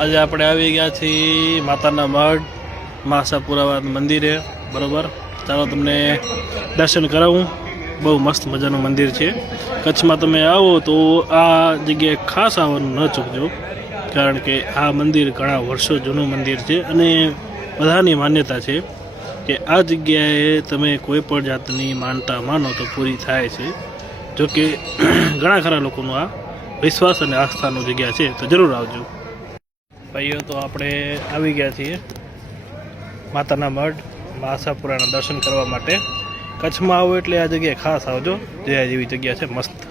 આજે આપણે આવી ગયા છીએ માતાના મઢ આશાપુરા મંદિરે, બરાબર. ચાલો તમને દર્શન કરાવું. બહુ મસ્ત મજાનું મંદિર છે. કચ્છમાં તમે આવો તો આ જગ્યાએ ખાસ આવવાનું ન ચૂકજો, કારણ કે આ મંદિર ઘણા વર્ષો જૂનું મંદિર છે અને બધાની માન્યતા છે કે આ જગ્યાએ તમે કોઈ પણ જાતની માનતા માનો તો પૂરી થાય છે. જોકે ઘણા ખરા લોકોનો આ વિશ્વાસ અને આસ્થાનું જગ્યા છે, તો જરૂર આવજો ભાઈઓ. તો આપણે આવી ગયા છીએ માતાના મઢ આશાપુરાના દર્શન કરવા માટે. કચ્છમાં આવો એટલે આ જગ્યાએ ખાસ આવજો, જોયા જેવી જગ્યા છે, મસ્ત.